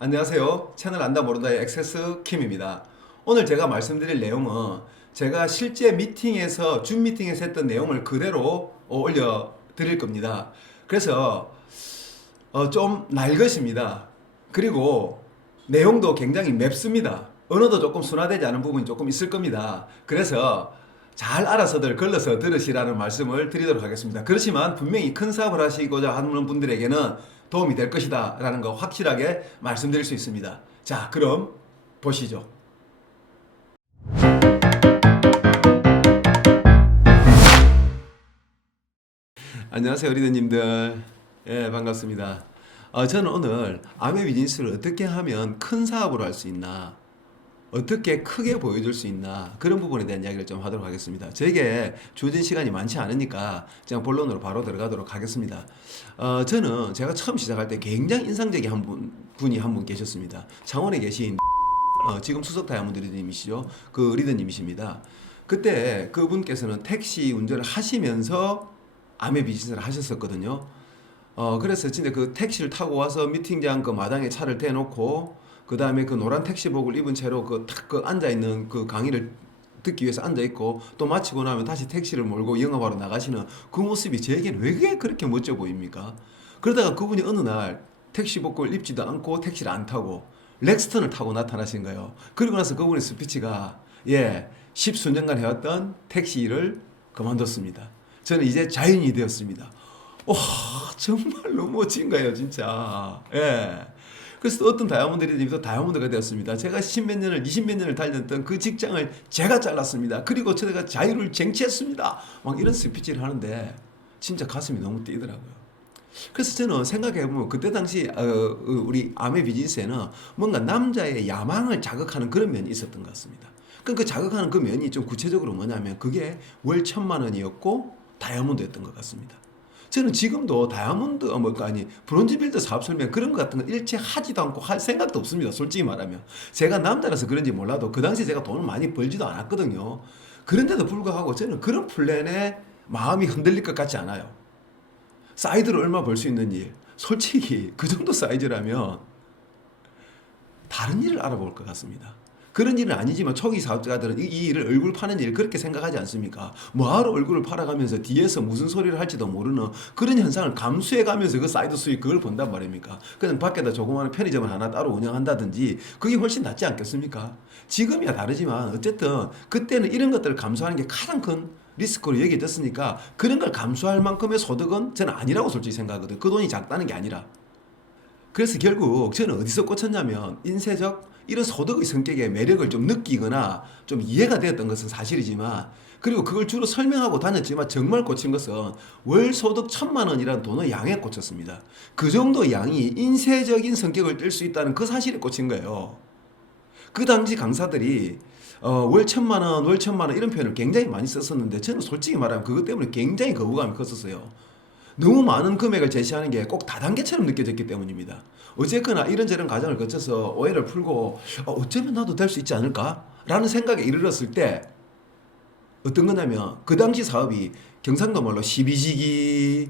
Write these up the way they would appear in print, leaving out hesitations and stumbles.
안녕하세요. 채널 안다 모른다의 액세스 킴입니다. 오늘 제가 말씀드릴 내용은 제가 실제 미팅에서 줌 미팅에서 했던 내용을 그대로 올려 드릴 겁니다. 그래서 좀 날것입니다. 그리고 내용도 굉장히 맵습니다. 언어도 조금 순화되지 않은 부분이 조금 있을 겁니다. 그래서 잘 알아서들 걸러서 들으시라는 말씀을 드리도록 하겠습니다. 그렇지만 분명히 큰 사업을 하시고자 하는 분들에게는 도움이 될 것이다 라는 거 확실하게 말씀드릴 수 있습니다. 자, 그럼 보시죠. 안녕하세요, 리더님들. 예, 반갑습니다. 저는 오늘 아메 비즈니스를 어떻게 하면 큰 사업으로 할 수 있나, 어떻게 크게 보여줄 수 있나, 그런 부분에 대한 이야기를 좀 하도록 하겠습니다. 제게 주어진 시간이 많지 않으니까 그냥 본론으로 바로 들어가도록 하겠습니다. 저는 제가 처음 시작할 때 굉장히 인상적인 분이 한 분 계셨습니다. 창원에 계신 지금 수석 다이아몬드 리더님이시죠. 그 리더님이십니다. 그때 그분께서는 택시 운전을 하시면서 아메 비즈니스를 하셨었거든요. 그래서 진짜 그 택시를 타고 와서 미팅장 그 마당에 차를 대놓고 그 다음에 그 노란 택시복을 입은 채로 그 앉아있는 그 강의를 듣기 위해서 앉아있고 또 마치고 나면 다시 택시를 몰고 영업하러 나가시는 그 모습이 제게는 왜 그렇게 멋져 보입니까? 그러다가 그분이 어느 날 택시복을 입지도 않고 택시를 안 타고 렉스턴을 타고 나타나신 거예요. 그리고 나서 그분의 스피치가 십수년간 해왔던 택시 일을 그만뒀습니다. 저는 이제 자연인이 되었습니다. 와, 정말 너무 멋진 거예요, 진짜. 예. 그래서 또 어떤 다이아몬드들이 또 다이아몬드가 되었습니다. 제가 10몇 년을, 20몇 년을 달렸던 그 직장을 제가 잘랐습니다. 그리고 제가 자유를 쟁취했습니다. 막 이런 스피치를 하는데 진짜 가슴이 너무 뛰더라고요. 그래서 저는 생각해보면 그때 당시 우리 아메 비즈니스에는 뭔가 남자의 야망을 자극하는 그런 면이 있었던 것 같습니다. 그 자극하는 그 면이 좀 구체적으로 뭐냐면 그게 월 1,000만 원이었고 다이아몬드였던 것 같습니다. 저는 지금도 다이아몬드 브론즈 빌더 사업 설명 그런 것 같은 거 일체 하지도 않고 할 생각도 없습니다. 솔직히 말하면 제가 남자라서 그런지 몰라도 그 당시 제가 돈을 많이 벌지도 않았거든요. 그런데도 불구하고 저는 그런 플랜에 마음이 흔들릴 것 같지 않아요. 사이드로 얼마 벌 수 있는 일, 솔직히 그 정도 사이즈라면 다른 일을 알아볼 것 같습니다. 그런 일은 아니지만 초기 사업자들은 이 일을 얼굴 파는 일 그렇게 생각하지 않습니까? 뭐하러 얼굴을 팔아가면서 뒤에서 무슨 소리를 할지도 모르는 그런 현상을 감수해가면서 그 사이드 수익 그걸 본단 말입니까? 그냥 밖에다 조그마한 편의점을 하나 따로 운영한다든지 그게 훨씬 낫지 않겠습니까? 지금이야 다르지만 어쨌든 그때는 이런 것들을 감수하는 게 가장 큰 리스크로 여겨졌으니까 그런 걸 감수할 만큼의 소득은 저는 아니라고 솔직히 생각하거든요. 그 돈이 작다는 게 아니라. 그래서 결국 저는 어디서 꽂혔냐면 인쇄적 이런 소득의 성격의 매력을 좀 느끼거나 좀 이해가 되었던 것은 사실이지만 그리고 그걸 주로 설명하고 다녔지만 정말 꽂힌 것은 월 소득 1,000만 원이라는 돈의 양에 꽂혔습니다. 그 정도 양이 인쇄적인 성격을 띨 수 있다는 그 사실에 꽂힌 거예요. 그 당시 강사들이 월 1,000만 원, 월 1,000만 원 이런 표현을 굉장히 많이 썼었는데 저는 솔직히 말하면 그것 때문에 굉장히 거부감이 컸었어요. 너무 많은 금액을 제시하는 게 꼭 다단계처럼 느껴졌기 때문입니다. 어쨌거나 이런저런 과정을 거쳐서 오해를 풀고 어쩌면 나도 될 수 있지 않을까? 라는 생각에 이르렀을 때 어떤 거냐면 그 당시 사업이 경상도 말로 12지기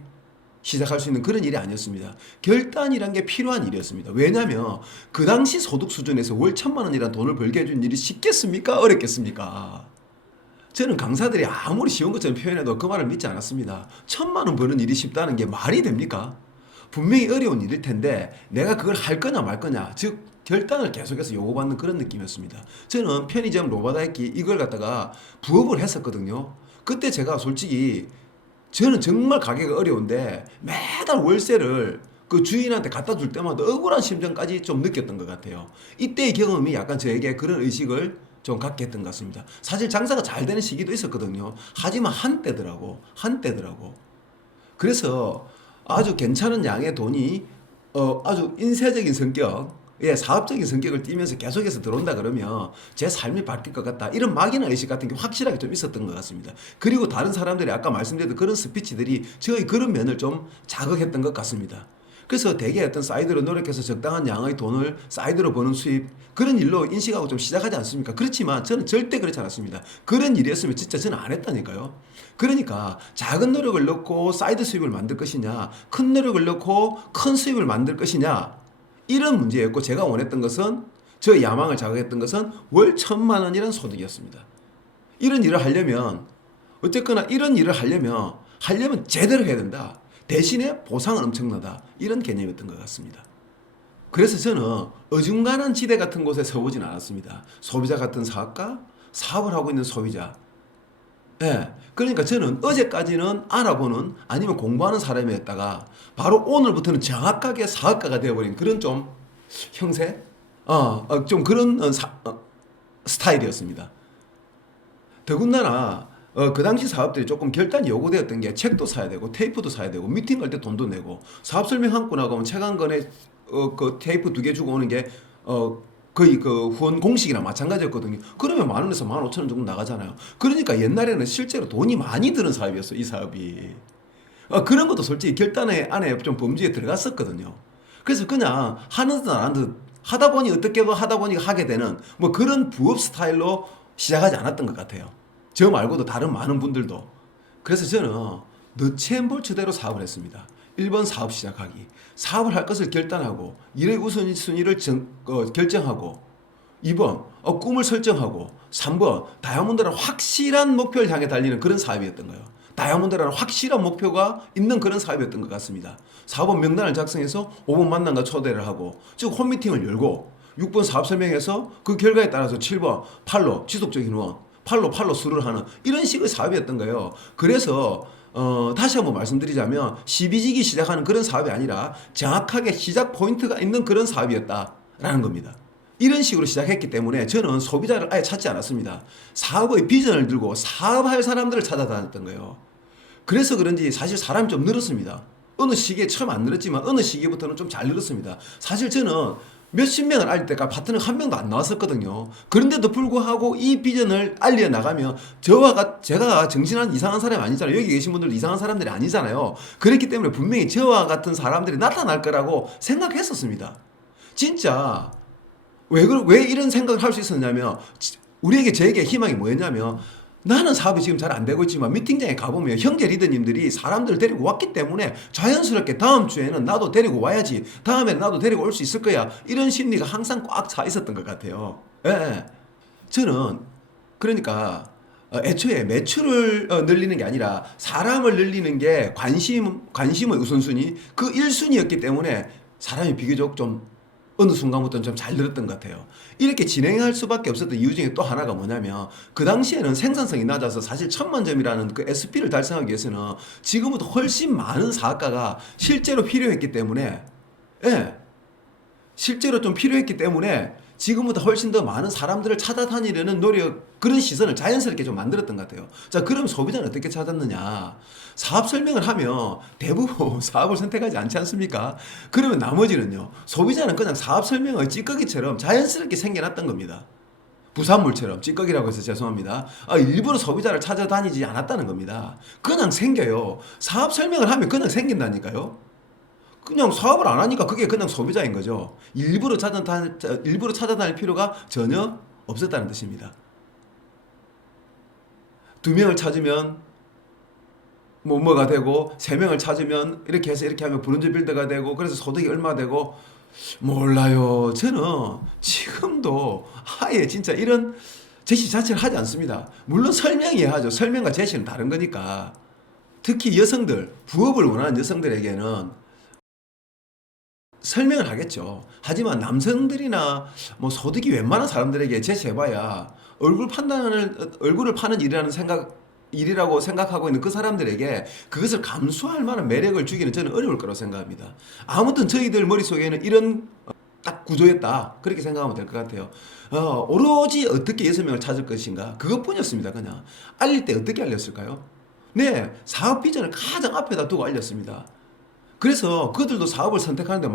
시작할 수 있는 그런 일이 아니었습니다. 결단이란 게 필요한 일이었습니다. 왜냐하면 그 당시 소득 수준에서 월 1,000만 원이라는 돈을 벌게 해준 일이 쉽겠습니까? 어렵겠습니까? 저는 강사들이 아무리 쉬운 것처럼 표현해도 그 말을 믿지 않았습니다. 1,000만 원 버는 일이 쉽다는 게 말이 됩니까? 분명히 어려운 일일 텐데 내가 그걸 할 거냐 말 거냐 즉 결단을 계속해서 요구받는 그런 느낌이었습니다. 저는 편의점 로바다이키 이걸 갖다가 부업을 했었거든요. 그때 제가 솔직히 저는 정말 가게가 어려운데 매달 월세를 그 주인한테 갖다 줄 때마다 억울한 심정까지 좀 느꼈던 것 같아요. 이때의 경험이 약간 저에게 그런 의식을 좀 갖게 했던 것 같습니다. 사실 장사가 잘 되는 시기도 있었거든요. 하지만 한때더라고. 그래서 아주 괜찮은 양의 돈이 아주 인쇄적인 성격, 사업적인 성격을 띠면서 계속해서 들어온다 그러면 제 삶이 바뀔 것 같다. 이런 막연한 의식 같은 게 확실하게 좀 있었던 것 같습니다. 그리고 다른 사람들이 아까 말씀드렸던 그런 스피치들이 저의 그런 면을 좀 자극했던 것 같습니다. 그래서 대개 어떤 사이드로 노력해서 적당한 양의 돈을 사이드로 버는 수입 그런 일로 인식하고 좀 시작하지 않습니까? 그렇지만 저는 절대 그렇지 않았습니다. 그런 일이었으면 진짜 저는 안 했다니까요. 그러니까 작은 노력을 넣고 사이드 수입을 만들 것이냐 큰 노력을 넣고 큰 수입을 만들 것이냐 이런 문제였고 제가 원했던 것은 저 야망을 자극했던 것은 월 1,000만 원이라는 소득이었습니다. 이런 일을 하려면 어쨌거나 이런 일을 하려면 제대로 해야 된다. 대신에 보상은 엄청나다. 이런 개념이었던 것 같습니다. 그래서 저는 어중간한 지대 같은 곳에 서보진 않았습니다. 소비자 같은 사업가, 사업을 하고 있는 소비자. 예. 그러니까 저는 어제까지는 알아보는 아니면 공부하는 사람이었다가 바로 오늘부터는 정확하게 사업가가 되어버린 그런 좀 형세? 좀 그런 스타일이었습니다. 더군다나 그 당시 사업들이 조금 결단이 요구되었던 게 책도 사야 되고 테이프도 사야 되고 미팅 갈 때 돈도 내고 사업 설명 한 건 하고 책 한 권에 그 테이프 2개 주고 오는 게 거의 그 후원 공식이랑 마찬가지였거든요. 그러면 10,000원에서 15,000원 정도 나가잖아요. 그러니까 옛날에는 실제로 돈이 많이 드는 사업이었어요. 이 사업이. 그런 것도 솔직히 결단의 안에 좀 범주에 들어갔었거든요. 그래서 그냥 하는 듯 안 하는 듯 하다 보니 어떻게 하다 보니 하게 되는 뭐 그런 부업 스타일로 시작하지 않았던 것 같아요. 저 말고도 다른 많은 분들도. 그래서 저는 너치앤볼츠대로 사업을 했습니다. 1번 사업 시작하기. 사업을 할 것을 결단하고 일의 우선순위를 결정하고 2번 꿈을 설정하고 3번 다이아몬드라는 확실한 목표를 향해 달리는 그런 사업이었던 거예요. 다이아몬드라는 확실한 목표가 있는 그런 사업이었던 것 같습니다. 4번 명단을 작성해서 5번 만남과 초대를 하고 즉 홈미팅을 열고 6번 사업 설명해서 그 결과에 따라서 7번 팔로 지속적인 후원 팔로 수를 하는 이런 식의 사업이었던 거예요. 그래서 다시 한번 말씀드리자면 시비지기 시작하는 그런 사업이 아니라 정확하게 시작 포인트가 있는 그런 사업이었다라는 겁니다. 이런 식으로 시작했기 때문에 저는 소비자를 아예 찾지 않았습니다. 사업의 비전을 들고 사업할 사람들을 찾아다녔던 거예요. 그래서 그런지 사실 사람이 좀 늘었습니다. 어느 시기에 처음 안 늘었지만 어느 시기부터는 좀 잘 늘었습니다. 사실 저는 몇십 명을 알릴 때까지 파트너가 한 명도 안 나왔었거든요. 그런데도 불구하고 이 비전을 알려 나가면 제가 정신한 이상한 사람이 아니잖아요. 여기 계신 분들도 이상한 사람들이 아니잖아요. 그렇기 때문에 분명히 저와 같은 사람들이 나타날 거라고 생각했었습니다. 진짜 왜 이런 생각을 할 수 있었냐면 저에게 희망이 뭐였냐면 나는 사업이 지금 잘 안 되고 있지만 미팅장에 가보면 형제 리더님들이 사람들을 데리고 왔기 때문에 자연스럽게 다음 주에는 나도 데리고 와야지. 다음에는 나도 데리고 올 수 있을 거야. 이런 심리가 항상 꽉 차 있었던 것 같아요. 예. 저는 그러니까 애초에 매출을 늘리는 게 아니라 사람을 늘리는 게 관심의 우선순위 그 1순위였기 때문에 사람이 비교적 좀 어느 순간부터는 좀 잘 늘었던 것 같아요. 이렇게 진행할 수밖에 없었던 이유 중에 또 하나가 뭐냐면 그 당시에는 생산성이 낮아서 사실 1,000만 점이라는 그 SP를 달성하기 위해서는 지금보다 훨씬 많은 사업가가 실제로 필요했기 때문에 실제로 좀 필요했기 때문에 지금보다 훨씬 더 많은 사람들을 찾아다니려는 노력, 그런 시선을 자연스럽게 좀 만들었던 것 같아요. 자, 그럼 소비자는 어떻게 찾았느냐? 사업 설명을 하면 대부분 사업을 선택하지 않지 않습니까? 그러면 나머지는요. 소비자는 그냥 사업 설명을 찌꺼기처럼 자연스럽게 생겨났던 겁니다. 부산물처럼 찌꺼기라고 해서 죄송합니다. 일부러 소비자를 찾아다니지 않았다는 겁니다. 그냥 생겨요. 사업 설명을 하면 그냥 생긴다니까요. 그냥 사업을 안 하니까 그게 그냥 소비자인 거죠. 일부러 찾아다닐 필요가 전혀 없었다는 뜻입니다. 2명을 찾으면 뭐가 되고 3명을 찾으면 이렇게 해서 이렇게 하면 브론즈 빌더가 되고 그래서 소득이 얼마 되고 몰라요. 저는 지금도 아예 진짜 이런 제시 자체를 하지 않습니다. 물론 설명이야 하죠. 설명과 제시는 다른 거니까. 특히 여성들, 부업을 원하는 여성들에게는 설명을 하겠죠. 하지만 남성들이나 뭐 소득이 웬만한 사람들에게 제시해봐야 얼굴을 파는 일이라고 생각하고 있는 그 사람들에게 그것을 감수할 만한 매력을 주기는 저는 어려울 거라고 생각합니다. 아무튼 저희들 머릿속에는 이런 딱 구조였다. 그렇게 생각하면 될 것 같아요. 오로지 어떻게 6명을 찾을 것인가. 그것뿐이었습니다. 그냥. 알릴 때 어떻게 알렸을까요? 네, 사업 비전을 가장 앞에다 두고 알렸습니다. 그래서 그들도 사업을 선택하는데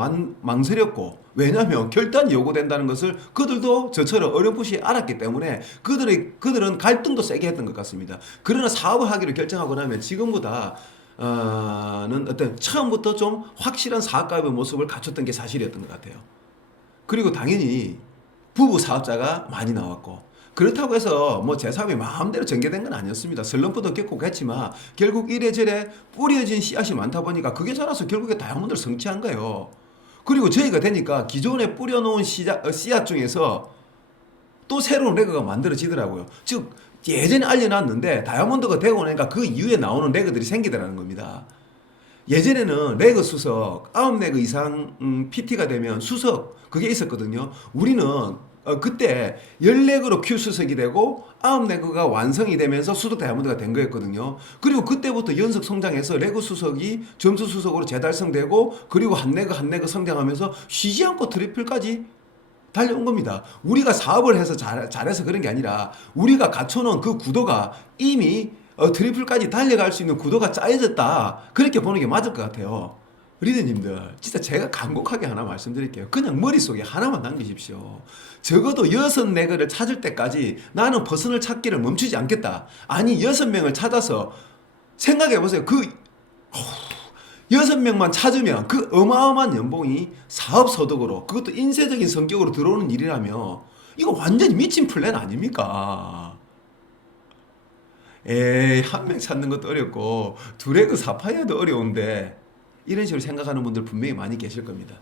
망설였고 왜냐하면 결단이 요구된다는 것을 그들도 저처럼 어렴풋이 알았기 때문에 그들은 갈등도 세게 했던 것 같습니다. 그러나 사업을 하기로 결정하고 나면 지금보다는 어떤 처음부터 좀 확실한 사업가의 모습을 갖췄던 게 사실이었던 것 같아요. 그리고 당연히 부부 사업자가 많이 나왔고 그렇다고 해서 뭐 제 사업이 마음대로 전개된 건 아니었습니다. 슬럼프도 겪고 했지만 결국 이래저래 뿌려진 씨앗이 많다 보니까 그게 자라서 결국에 다이아몬드를 성취한 거예요. 그리고 저희가 되니까 기존에 뿌려놓은 씨앗 중에서 또 새로운 레그가 만들어지더라고요. 즉 예전에 알려놨는데 다이아몬드가 되고 나니까 그 이후에 나오는 레그들이 생기더라는 겁니다. 예전에는 레그 수석 9레그 이상 PT가 되면 수석 그게 있었거든요. 우리는 그때 10레그로 Q 수석이 되고 9레그가 완성이 되면서 수석 다이아몬드가 된 거였거든요. 그리고 그때부터 연속 성장해서 레그 수석이 점수 수석으로 재달성되고 그리고 한 레그 한 레그 성장하면서 쉬지 않고 트리플까지 달려온 겁니다. 우리가 사업을 해서 잘해서 그런 게 아니라 우리가 갖춰놓은 그 구도가 이미 트리플까지 달려갈 수 있는 구도가 짜여졌다. 그렇게 보는 게 맞을 것 같아요. 리더님들 진짜 제가 간곡하게 하나 말씀드릴게요. 그냥 머릿속에 하나만 남기십시오. 적어도 6레그를 찾을 때까지 나는 퍼슨을 찾기를 멈추지 않겠다. 아니 6명을 찾아서 생각해보세요. 그 6명만 찾으면 그 어마어마한 연봉이 사업소득으로 그것도 인쇄적인 성격으로 들어오는 일이라면 이거 완전히 미친 플랜 아닙니까? 에이, 한 명 찾는 것도 어렵고 두레그 사파이어도 어려운데 이런 식으로 생각하는 분들 분명히 많이 계실 겁니다.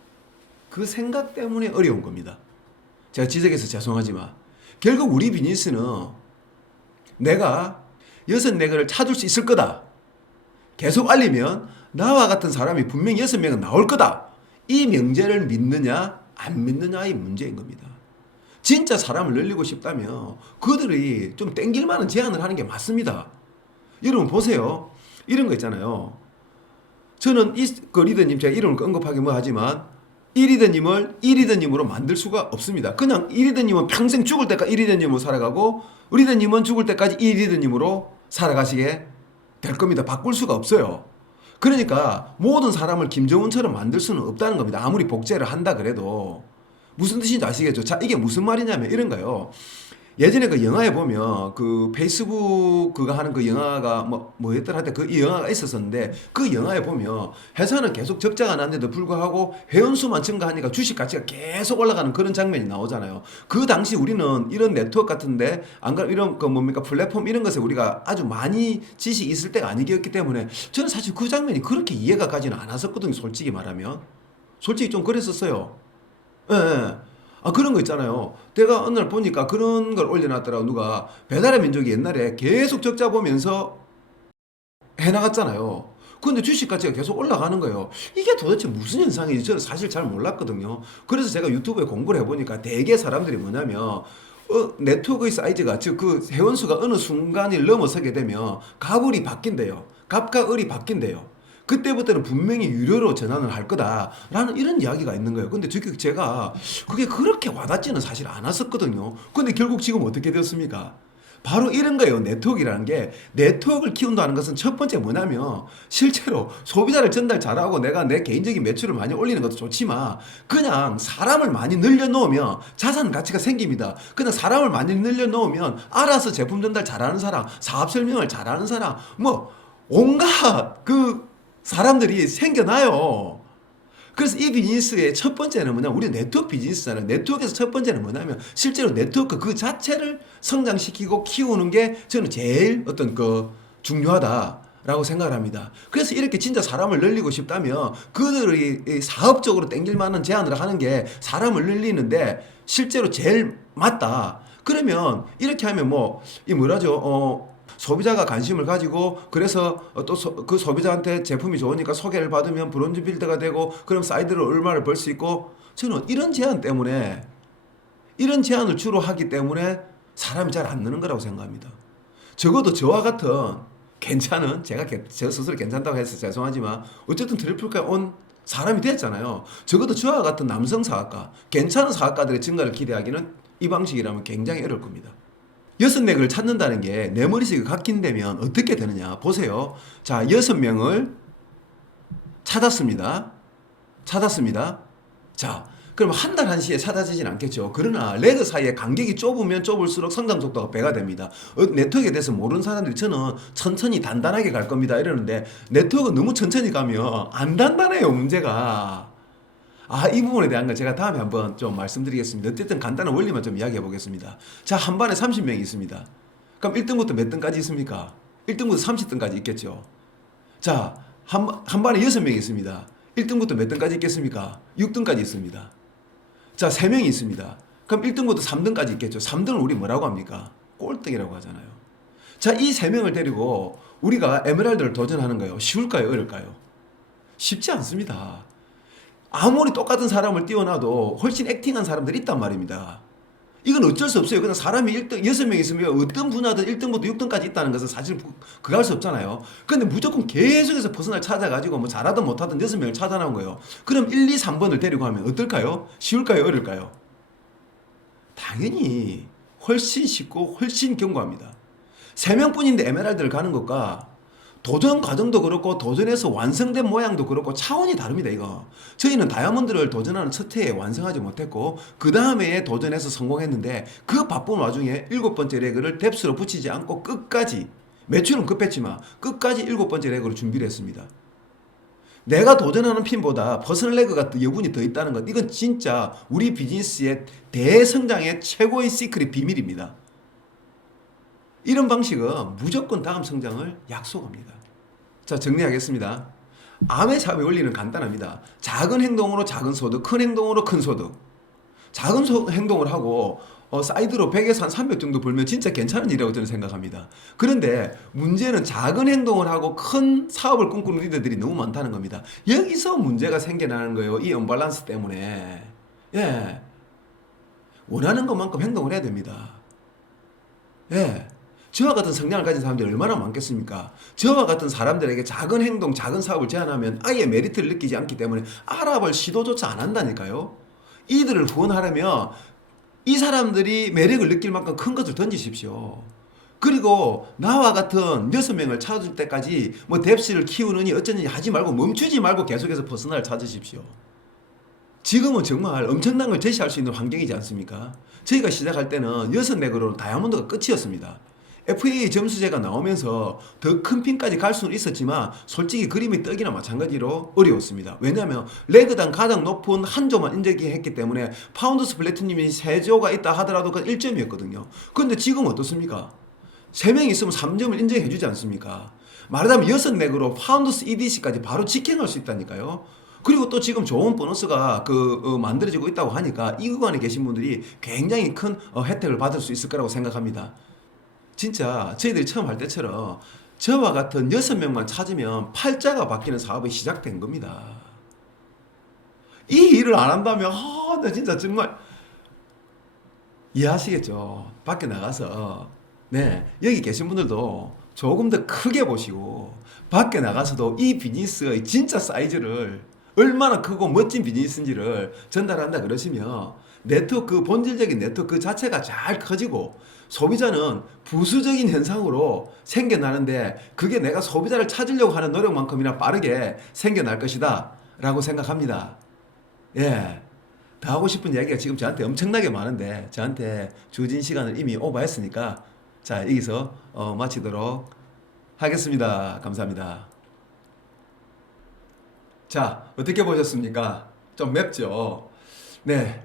그 생각 때문에 어려운 겁니다. 제가 지적해서 죄송하지만 결국 우리 비즈니스는 내가 6레그를 찾을 수 있을 거다. 계속 알리면 나와 같은 사람이 분명히 6명은 나올 거다. 이 명제를 믿느냐 안 믿느냐의 문제인 겁니다. 진짜 사람을 늘리고 싶다면 그들이 좀 땡길 만한 제안을 하는 게 맞습니다. 여러분 보세요. 이런 거 있잖아요. 저는 그 리더님 제가 이름을 언급하기 뭐 하지만 이 리더님을 이 리더님으로 만들 수가 없습니다. 그냥 이 리더님은 평생 죽을 때까지 이 리더님으로 살아가고 리더님은 죽을 때까지 이 리더님으로 살아가시게 될 겁니다. 바꿀 수가 없어요. 그러니까 모든 사람을 김정은처럼 만들 수는 없다는 겁니다. 아무리 복제를 한다 그래도. 무슨 뜻인지 아시겠죠? 자, 이게 무슨 말이냐면 이런 거요. 예전에 그 영화에 보면 그 페이스북 그거 하는 그 영화가 뭐였더라 하여튼 그 영화가 있었었는데 그 영화에 보면 회사는 계속 적자가 났는데도 불구하고 회원수만 증가하니까 주식 가치가 계속 올라가는 그런 장면이 나오잖아요. 그 당시 우리는 이런 네트워크 같은데 안 그럼 이런 그 뭡니까 플랫폼 이런 것에 우리가 아주 많이 지식이 있을 때가 아니었기 때문에 저는 사실 그 장면이 그렇게 이해가 가지는 않았었거든요. 솔직히 말하면. 솔직히 좀 그랬었어요. 예, 예. 아, 그런 거 있잖아요. 내가 어느 날 보니까 그런 걸 올려놨더라고, 누가. 배달의 민족이 옛날에 계속 적자 보면서 해나갔잖아요. 근데 주식 가치가 계속 올라가는 거예요. 이게 도대체 무슨 현상인지 저는 사실 잘 몰랐거든요. 그래서 제가 유튜브에 공부를 해보니까 대개 사람들이 뭐냐면, 네트워크의 사이즈가, 즉 그 회원수가 어느 순간을 넘어서게 되면 갑을이 바뀐대요. 갑과 을이 바뀐대요. 그때부터는 분명히 유료로 전환을 할 거다라는 이런 이야기가 있는 거예요. 근데 제가 그게 그렇게 와닿지는 사실 않았었거든요. 근데 결국 지금 어떻게 되었습니까? 바로 이런 거예요. 네트워크라는 게. 네트워크를 키운다는 것은 첫 번째 뭐냐면 실제로 소비자를 전달 잘하고 내가 내 개인적인 매출을 많이 올리는 것도 좋지만 그냥 사람을 많이 늘려놓으면 자산 가치가 생깁니다. 그냥 사람을 많이 늘려놓으면 알아서 제품 전달 잘하는 사람, 사업 설명을 잘하는 사람, 뭐 온갖 그 사람들이 생겨나요. 그래서 이 비즈니스의 첫 번째는 뭐냐, 우리 네트워크 비즈니스잖아요. 네트워크에서 첫 번째는 뭐냐면 실제로 네트워크 그 자체를 성장시키고 키우는 게 저는 제일 어떤 그 중요하다라고 생각을 합니다. 그래서 이렇게 진짜 사람을 늘리고 싶다면 그들이 사업적으로 땡길 만한 제안을 하는 게 사람을 늘리는데 실제로 제일 맞다. 그러면 이렇게 하면 뭐 이 뭐라죠? 소비자가 관심을 가지고 그래서 또 그 소비자한테 제품이 좋으니까 소개를 받으면 브론즈 빌드가 되고 그럼 사이드로 얼마를 벌 수 있고 저는 이런 제안 때문에 이런 제안을 주로 하기 때문에 사람이 잘 안 느는 거라고 생각합니다. 적어도 저와 같은 괜찮은 제가 저 스스로 괜찮다고 해서 죄송하지만 어쨌든 트리플까지 온 사람이 됐잖아요. 적어도 저와 같은 남성 사학과 괜찮은 사학과들의 증가를 기대하기는 이 방식이라면 굉장히 어려울 겁니다. 6레그를 찾는다는 게 내 머릿속에 각인되면 어떻게 되느냐 보세요. 자, 6명을 찾았습니다. 자, 그럼 한 달 한시에 찾아지진 않겠죠. 그러나 레그 사이에 간격이 좁으면 좁을수록 성장 속도가 배가 됩니다. 네트워크에 대해서 모르는 사람들이 저는 천천히 단단하게 갈 겁니다 이러는데 네트워크 너무 천천히 가면 안 단단해요, 문제가. 이 부분에 대한 건 제가 다음에 한번 좀 말씀드리겠습니다. 어쨌든 간단한 원리만 좀 이야기해 보겠습니다. 자, 한 반에 30명이 있습니다. 그럼 1등부터 몇 등까지 있습니까? 1등부터 30등까지 있겠죠. 자, 한 반에 6명이 있습니다. 1등부터 몇 등까지 있겠습니까? 6등까지 있습니다. 자, 3명이 있습니다. 그럼 1등부터 3등까지 있겠죠. 3등을 우리 뭐라고 합니까? 꼴등이라고 하잖아요. 자, 이 3명을 데리고 우리가 에메랄드를 도전하는 거예요. 쉬울까요? 어려울까요? 쉽지 않습니다. 아무리 똑같은 사람을 띄워놔도 훨씬 액팅한 사람들이 있단 말입니다. 이건 어쩔 수 없어요. 그냥 사람이 1등, 6명 있으면 어떤 분야든 1등부터 6등까지 있다는 것은 사실 그거 할 수 없잖아요. 근데 무조건 계속해서 퍼스널 찾아가지고 뭐 잘하든 못하든 6명을 찾아나온 거예요. 그럼 1, 2, 3번을 데리고 하면 어떨까요? 쉬울까요? 어려울까요? 당연히 훨씬 쉽고 훨씬 견고합니다. 3명뿐인데 에메랄드를 가는 것과 도전 과정도 그렇고 도전해서 완성된 모양도 그렇고 차원이 다릅니다. 이거 저희는 다이아몬드를 도전하는 첫 해에 완성하지 못했고 그 다음에 도전해서 성공했는데 그 바쁜 와중에 7번째 레그를 뎁스로 붙이지 않고 끝까지 매출은 급했지만 끝까지 7번째 레그로 준비를 했습니다. 내가 도전하는 핀보다 퍼스널 레그가 여분이 더 있다는 것, 이건 진짜 우리 비즈니스의 대성장의 최고의 시크릿 비밀입니다. 이런 방식은 무조건 다음 성장을 약속합니다. 자, 정리하겠습니다. 암의 사업의 원리는 간단합니다. 작은 행동으로 작은 소득, 큰 행동으로 큰 소득. 작은 행동을 하고 사이드로 100에서 한 300 정도 벌면 진짜 괜찮은 일이라고 저는 생각합니다. 그런데 문제는 작은 행동을 하고 큰 사업을 꿈꾸는 리더들이 너무 많다는 겁니다. 여기서 문제가 생겨나는 거예요. 이 언밸런스 때문에. 예. 원하는 것만큼 행동을 해야 됩니다. 예. 저와 같은 성향을 가진 사람들이 얼마나 많겠습니까? 저와 같은 사람들에게 작은 행동, 작은 사업을 제안하면 아예 메리트를 느끼지 않기 때문에 알아볼 시도조차 안 한다니까요. 이들을 후원하려면 이 사람들이 매력을 느낄 만큼 큰 것을 던지십시오. 그리고 나와 같은 6명을 찾을 때까지 뭐 뎁스를 키우느니 어쩌느니 하지 말고 멈추지 말고 계속해서 퍼스널을 찾으십시오. 지금은 정말 엄청난 걸 제시할 수 있는 환경이지 않습니까? 저희가 시작할 때는 6렉으로 다이아몬드가 끝이었습니다. FA 점수제가 나오면서 더 큰 핀까지 갈 수는 있었지만 솔직히 그림의 떡이나 마찬가지로 어려웠습니다. 왜냐하면 레그당 가장 높은 한 조만 인정했기 때문에 파운드스 플래티늄이 3조가 있다 하더라도 그 1점이었거든요. 그런데 지금 어떻습니까? 3명이 있으면 3점을 인정해주지 않습니까? 말하자면 6렉으로 파운드스 EDC까지 바로 직행할 수 있다니까요. 그리고 또 지금 좋은 보너스가 만들어지고 있다고 하니까 이 구간에 계신 분들이 굉장히 큰 혜택을 받을 수 있을 거라고 생각합니다. 진짜 저희들이 처음 할 때처럼 저와 같은 6명만 찾으면 팔자가 바뀌는 사업이 시작된 겁니다. 이 일을 안 한다면 나 진짜 정말 이해하시겠죠? 밖에 나가서 네, 여기 계신 분들도 조금 더 크게 보시고 밖에 나가서도 이 비즈니스의 진짜 사이즈를 얼마나 크고 멋진 비즈니스인지를 전달한다 그러시면 네트워크, 본질적인 네트워크 자체가 잘 커지고 소비자는 부수적인 현상으로 생겨나는데 그게 내가 소비자를 찾으려고 하는 노력만큼이나 빠르게 생겨날 것이다 라고 생각합니다. 예. 더 하고 싶은 이야기가 지금 저한테 엄청나게 많은데 저한테 주어진 시간을 이미 오버했으니까 자, 여기서 마치도록 하겠습니다. 감사합니다. 자, 어떻게 보셨습니까? 좀 맵죠? 네.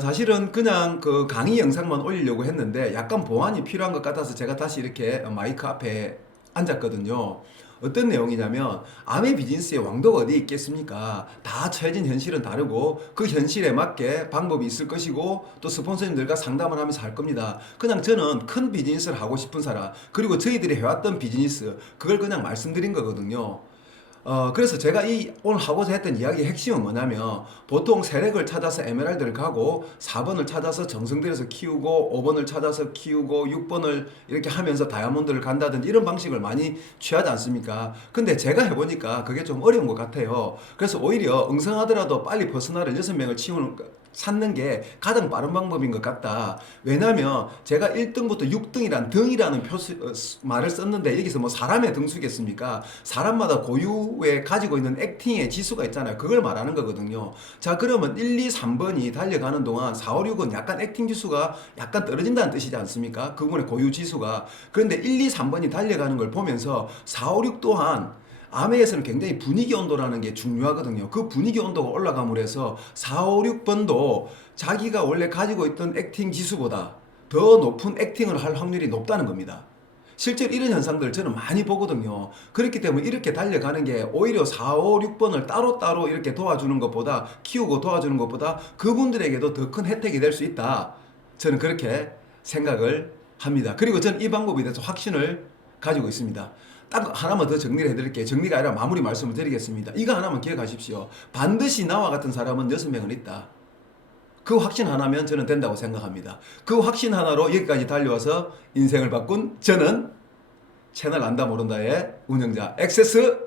사실은 그냥 그 강의 영상만 올리려고 했는데 약간 보완이 필요한 것 같아서 제가 다시 이렇게 마이크 앞에 앉았거든요. 어떤 내용이냐면 암의 비즈니스의 왕도가 어디 있겠습니까? 다 처해진 현실은 다르고 그 현실에 맞게 방법이 있을 것이고 또 스폰서님들과 상담을 하면서 할 겁니다. 그냥 저는 큰 비즈니스를 하고 싶은 사람 그리고 저희들이 해왔던 비즈니스 그걸 그냥 말씀드린 거거든요. 그래서 제가 오늘 하고자 했던 이야기의 핵심은 뭐냐면 보통 세력을 찾아서 에메랄드를 가고 4번을 찾아서 정성들여서 키우고 5번을 찾아서 키우고 6번을 이렇게 하면서 다이아몬드를 간다든지 이런 방식을 많이 취하지 않습니까? 근데 제가 해보니까 그게 좀 어려운 것 같아요. 그래서 오히려 응성하더라도 빨리 퍼스널을 6명을 찾는 게 가장 빠른 방법인 것 같다. 왜냐면 제가 1등부터 6등이란 등이라는 말을 썼는데 여기서 뭐 사람의 등수겠습니까? 사람마다 고유에 가지고 있는 액팅의 지수가 있잖아요. 그걸 말하는 거거든요. 자, 그러면 1, 2, 3번이 달려가는 동안 4, 5, 6은 약간 액팅 지수가 약간 떨어진다는 뜻이지 않습니까? 그분의 고유 지수가. 그런데 1, 2, 3번이 달려가는 걸 보면서 4, 5, 6 또한 암웨이에서는 굉장히 분위기 온도라는 게 중요하거든요. 그 분위기 온도가 올라감으로 해서 4, 5, 6번도 자기가 원래 가지고 있던 액팅 지수보다 더 높은 액팅을 할 확률이 높다는 겁니다. 실제로 이런 현상들을 저는 많이 보거든요. 그렇기 때문에 이렇게 달려가는 게 오히려 4, 5, 6번을 따로따로 이렇게 도와주는 것보다, 키우고 도와주는 것보다 그분들에게도 더 큰 혜택이 될 수 있다. 저는 그렇게 생각을 합니다. 그리고 저는 이 방법에 대해서 확신을 가지고 있습니다. 딱 하나만 더 정리를 해드릴게요. 정리가 아니라 마무리 말씀을 드리겠습니다. 이거 하나만 기억하십시오. 반드시 나와 같은 사람은 6명은 있다. 그 확신 하나면 저는 된다고 생각합니다. 그 확신 하나로 여기까지 달려와서 인생을 바꾼 저는 채널 안다 모른다의 운영자 액세스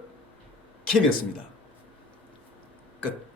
킴이었습니다. 끝.